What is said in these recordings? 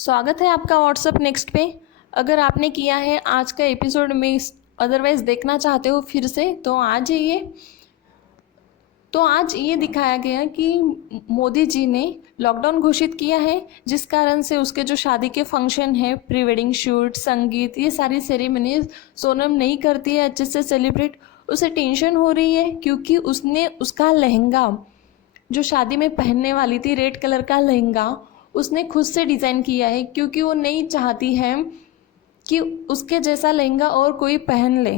स्वागत है आपका व्हाट्सअप नेक्स्ट पे। अगर आपने किया है आज का एपिसोड में, अदरवाइज़ देखना चाहते हो फिर से तो आ जाइए। तो आज ये दिखाया गया कि मोदी जी ने लॉकडाउन घोषित किया है, जिस कारण से उसके जो शादी के फंक्शन है, प्री वेडिंग शूट, संगीत, ये सारी सेरेमनीज सोनम नहीं करती है अच्छे से सेलिब्रेट। उसे टेंशन हो रही है क्योंकि उसने उसका लहंगा जो शादी में पहनने वाली थी, रेड कलर का लहंगा, उसने खुद से डिज़ाइन किया है क्योंकि वो नहीं चाहती है कि उसके जैसा लहंगा और कोई पहन ले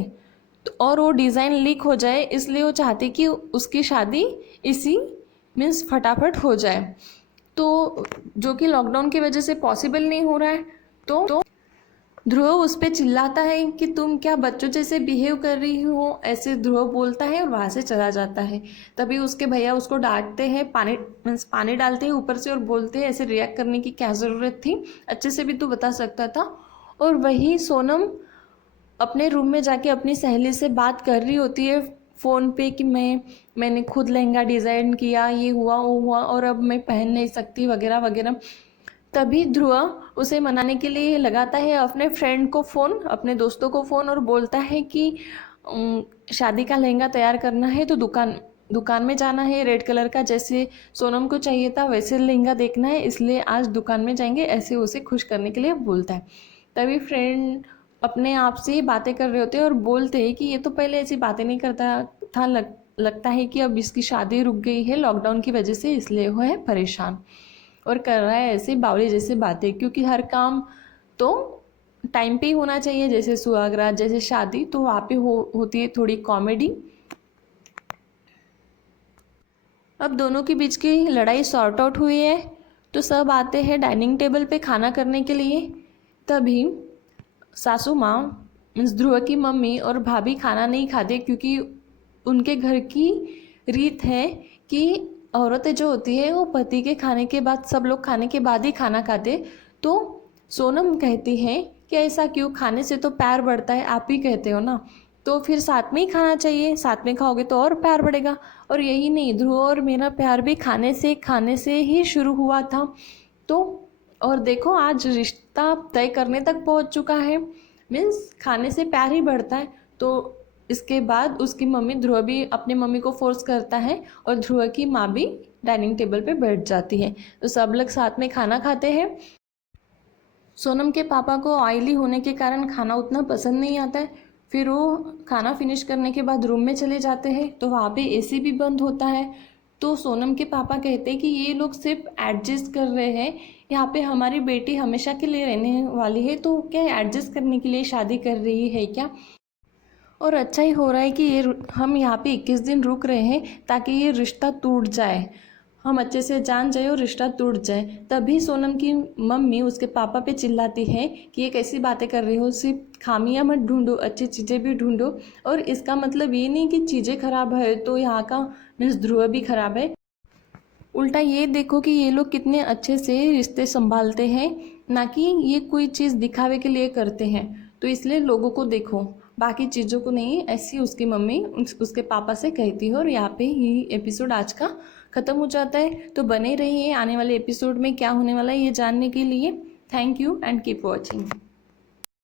और वो डिज़ाइन लीक हो जाए। इसलिए वो चाहती कि उसकी शादी इसी मीन्स फटाफट हो जाए, तो जो कि लॉकडाउन की वजह से पॉसिबल नहीं हो रहा है। तो ध्रुव उस पर चिल्लाता है कि तुम क्या बच्चों जैसे बिहेव कर रही हो, ऐसे ध्रुव बोलता है और वहाँ से चला जाता है। तभी उसके भैया उसको डांटते हैं, पानी डालते हैं ऊपर से और बोलते हैं ऐसे रिएक्ट करने की क्या ज़रूरत थी, अच्छे से भी तू बता सकता था। और वही सोनम अपने रूम में जाके अपनी सहेली से बात कर रही होती है फ़ोन पे कि मैंने खुद लहंगा डिज़ाइन किया, ये हुआ वो हुआ और अब मैं पहन नहीं सकती वगैरह वगैरह। तभी ध्रुव उसे मनाने के लिए लगाता है अपने फ्रेंड को फ़ोन, अपने दोस्तों को फ़ोन, और बोलता है कि शादी का लहंगा तैयार करना है तो दुकान में जाना है, रेड कलर का जैसे सोनम को चाहिए था वैसे लहंगा देखना है, इसलिए आज दुकान में जाएंगे, ऐसे उसे खुश करने के लिए बोलता है। तभी फ्रेंड अपने आप से ही बातें कर रहे होते हैं और बोलते हैं कि ये तो पहले ऐसी बातें नहीं करता था, लगता है कि अब इसकी शादी रुक गई है लॉकडाउन की वजह से, इसलिए वो है परेशान और कर रहा है ऐसे बावली जैसे बातें। क्योंकि हर काम तो टाइम पे ही होना चाहिए, जैसे सुहागरात, जैसे शादी, तो वहाँ पे होती है थोड़ी कॉमेडी। अब दोनों के बीच की लड़ाई सॉर्ट आउट हुई है तो सब आते हैं डाइनिंग टेबल पे खाना करने के लिए। तभी सासू माँ मीन्स ध्रुव की मम्मी और भाभी खाना नहीं खाते क्योंकि उनके घर की रीत है कि औरतें जो होती है वो पति के खाने के बाद, सब लोग खाने के बाद ही खाना खाते। तो सोनम कहती है कि ऐसा क्यों, खाने से तो प्यार बढ़ता है, आप ही कहते हो ना, तो फिर साथ में ही खाना चाहिए, साथ में खाओगे तो और प्यार बढ़ेगा। और यही नहीं, ध्रुव और मेरा प्यार भी खाने से ही शुरू हुआ था। तो और देखो आज रिश्ता तय करने तक पहुंच चुका है, मीन्स खाने से प्यार ही बढ़ता है। तो इसके बाद उसकी मम्मी, ध्रुव भी अपनी मम्मी को फोर्स करता है और ध्रुव की माँ भी डाइनिंग टेबल पे बैठ जाती है, तो सब लोग साथ में खाना खाते हैं। सोनम के पापा को ऑयली होने के कारण खाना उतना पसंद नहीं आता है, फिर वो खाना फिनिश करने के बाद रूम में चले जाते हैं तो वहाँ पे एसी भी बंद होता है। तो सोनम के पापा कहते हैं कि ये लोग सिर्फ एडजस्ट कर रहे हैं, यहाँ पे हमारी बेटी हमेशा के लिए रहने वाली है, तो क्या एडजस्ट करने के लिए शादी कर रही है क्या। और अच्छा ही हो रहा है कि ये हम यहाँ पे 21 दिन रुक रहे हैं ताकि ये रिश्ता टूट जाए, हम अच्छे से जान जाए और रिश्ता टूट जाए। तभी सोनम की मम्मी उसके पापा पे चिल्लाती है कि ये कैसी बातें कर रही हो, सिर्फ खामियां मत ढूंढो, अच्छी चीज़ें भी ढूंढो। और इसका मतलब ये नहीं कि चीज़ें खराब है तो यहाँ का मीन्स ध्रुव भी खराब है, उल्टा ये देखो कि ये लोग कितने अच्छे से रिश्ते संभालते हैं, ना कि ये कोई चीज़ दिखावे के लिए करते हैं। तो इसलिए लोगों को देखो, बाकी चीज़ों को नहीं। ऐसी उसकी मम्मी उसके पापा से कहती है। और यहाँ पे ही एपिसोड आज का ख़त्म हो जाता है। तो बने रहिए आने वाले एपिसोड में क्या होने वाला है ये जानने के लिए। Thank you and keep watching.